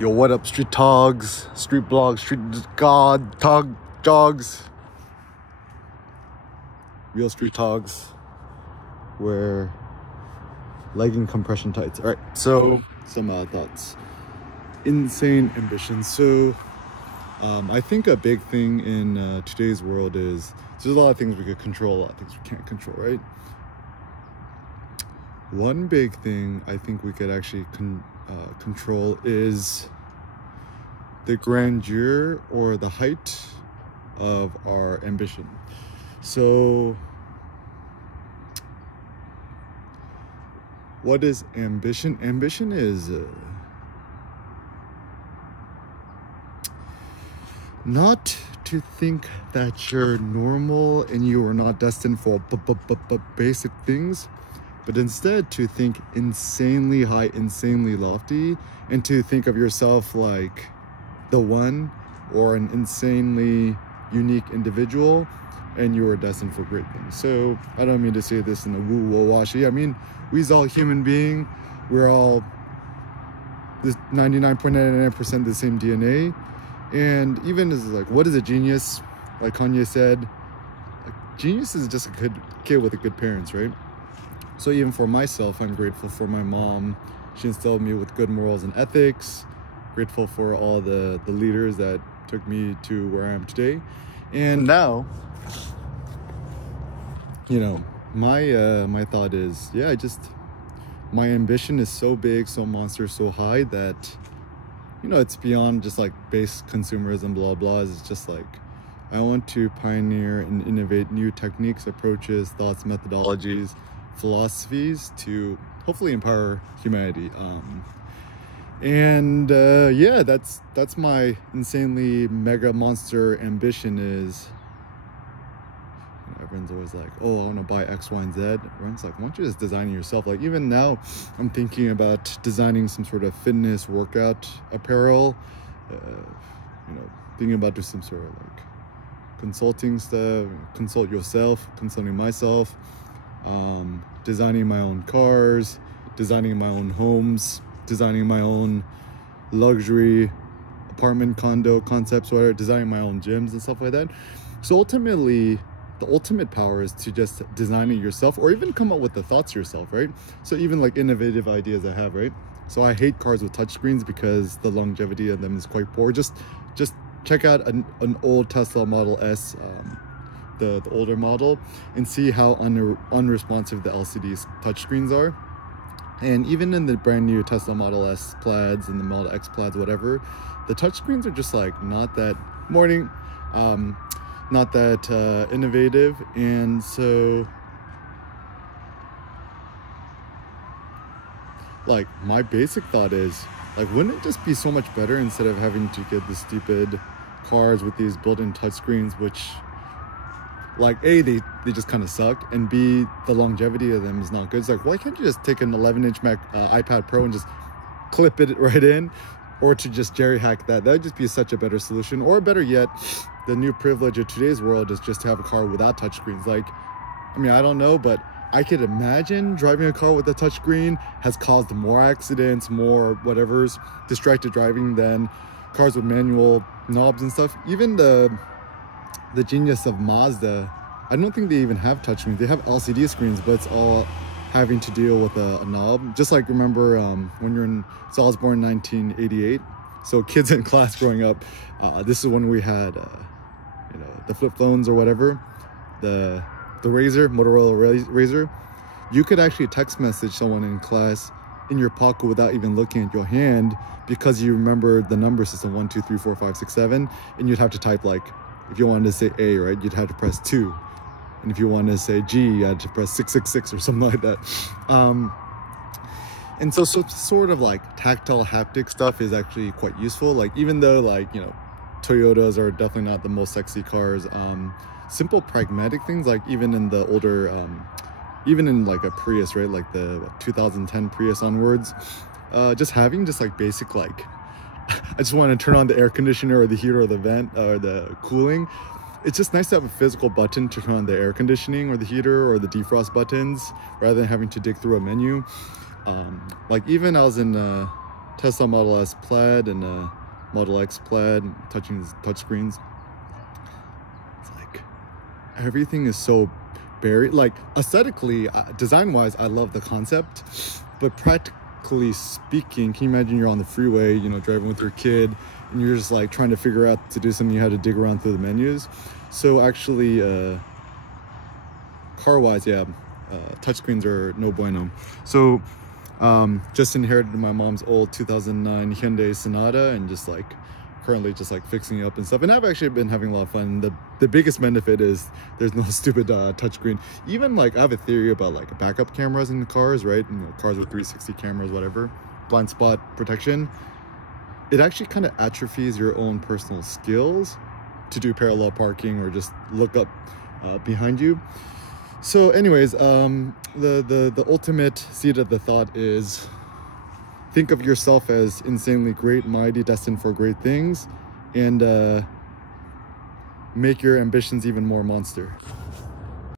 Yo, what up, street togs, street blogs, street god, tog, jogs, real street togs, wear legging compression tights. All right, so some thoughts. Insane ambition. So I think a big thing in today's world is there's a lot of things we could control, a lot of things we can't control, right? One big thing I think we could actually control is the grandeur or the height of our ambition. So what is ambition? Ambition is not to think that you're normal and you are not destined for basic things, but instead to think insanely high, insanely lofty, and to think of yourself like the one or an insanely unique individual, and you are destined for great things. So I don't mean to say this in a woo-woo-washy. I mean, we's all human being. We're all this 99.99% the same DNA. And even as like, what is a genius? Like Kanye said, like, genius is just a good kid with a good parents, right? So even for myself, I'm grateful for my mom. She instilled me with good morals and ethics. Grateful for all the leaders that took me to where I am today. And now, you know, my thought is, yeah, my ambition is so big, so monstrous, so high that, you know, it's beyond just like base consumerism, blah, blah. It's just like, I want to pioneer and innovate new techniques, approaches, thoughts, methodologies, philosophies to hopefully empower humanity. Yeah, that's my insanely mega monster ambition is, you know, everyone's always like, oh, I want to buy X, Y, and Z. Everyone's like, why don't you just design it yourself? Like even now I'm thinking about designing some sort of fitness workout apparel, you know, thinking about doing some sort of like consulting stuff, consult yourself, consulting myself, designing my own cars, designing my own homes, designing my own luxury apartment, condo concepts, whatever, designing my own gyms and stuff like that. So ultimately, the ultimate power is to just design it yourself, or even come up with the thoughts yourself, right? So even like innovative ideas I have, right? So I hate cars with touchscreens because the longevity of them is quite poor. Just check out an old Tesla Model S, the older model, and see how unresponsive the LCD touchscreens are. And even in the brand new Tesla Model S Plaids and the Model X Plaids, whatever, the touchscreens are just like not that not that innovative. And so like my basic thought is, like, wouldn't it just be so much better instead of having to get the stupid cars with these built-in touchscreens, which like A, they just kind of suck, and B, the longevity of them is not good. It's like, why can't you just take an 11-inch iPad Pro and just clip it right in, or to just jerry hack that? That would just be such a better solution. Or better yet, the new privilege of today's world is just to have a car without touchscreens. Like, I mean, I don't know, but I could imagine driving a car with a touchscreen has caused more accidents, more whatever's distracted driving than cars with manual knobs and stuff. Even the genius of Mazda, I don't think they even have touchscreens. They have LCD screens, but it's all having to deal with a knob. Just like, remember when you're in, so I was born in 1988, so kids in class growing up, this is when we had you know, the flip phones or whatever, the Razr, Motorola Razr. You could actually text message someone in class in your pocket without even looking at your hand, because you remember the number system 1 2 3 4 5 6 7, and you'd have to type, like, if you wanted to say A, right, you'd have to press 2, and if you wanted to say G, you had to press 666 or something like that. And so sort of like tactile haptic stuff is actually quite useful. Like, even though, like, you know, Toyotas are definitely not the most sexy cars, simple pragmatic things, like even in the older even in like a Prius, right, like the 2010 Prius onwards, just having just like basic, like, I just want to turn on the air conditioner or the heater or the vent or the cooling. It's just nice to have a physical button to turn on the air conditioning or the heater or the defrost buttons, rather than having to dig through a menu. Like, even I was in Tesla Model S Plaid and Model X Plaid, touchscreens. It's like everything is so buried. Like aesthetically, design-wise, I love the concept, but practically speaking, can you imagine you're on the freeway, you know, driving with your kid, and you're just like trying to figure out to do something, you had to dig around through the menus. So actually, car-wise, yeah, touchscreens are no bueno. So just inherited my mom's old 2009 Hyundai Sonata, and just like currently just like fixing it up and stuff. And I've actually been having a lot of fun. The biggest benefit is there's no stupid touchscreen. Even like I have a theory about like backup cameras in the cars, right? You know, cars with 360 cameras, whatever, blind spot protection. It actually kind of atrophies your own personal skills to do parallel parking or just look up behind you. So anyways, the ultimate seed of the thought is think of yourself as insanely great, mighty, destined for great things, and make your ambitions even more monster.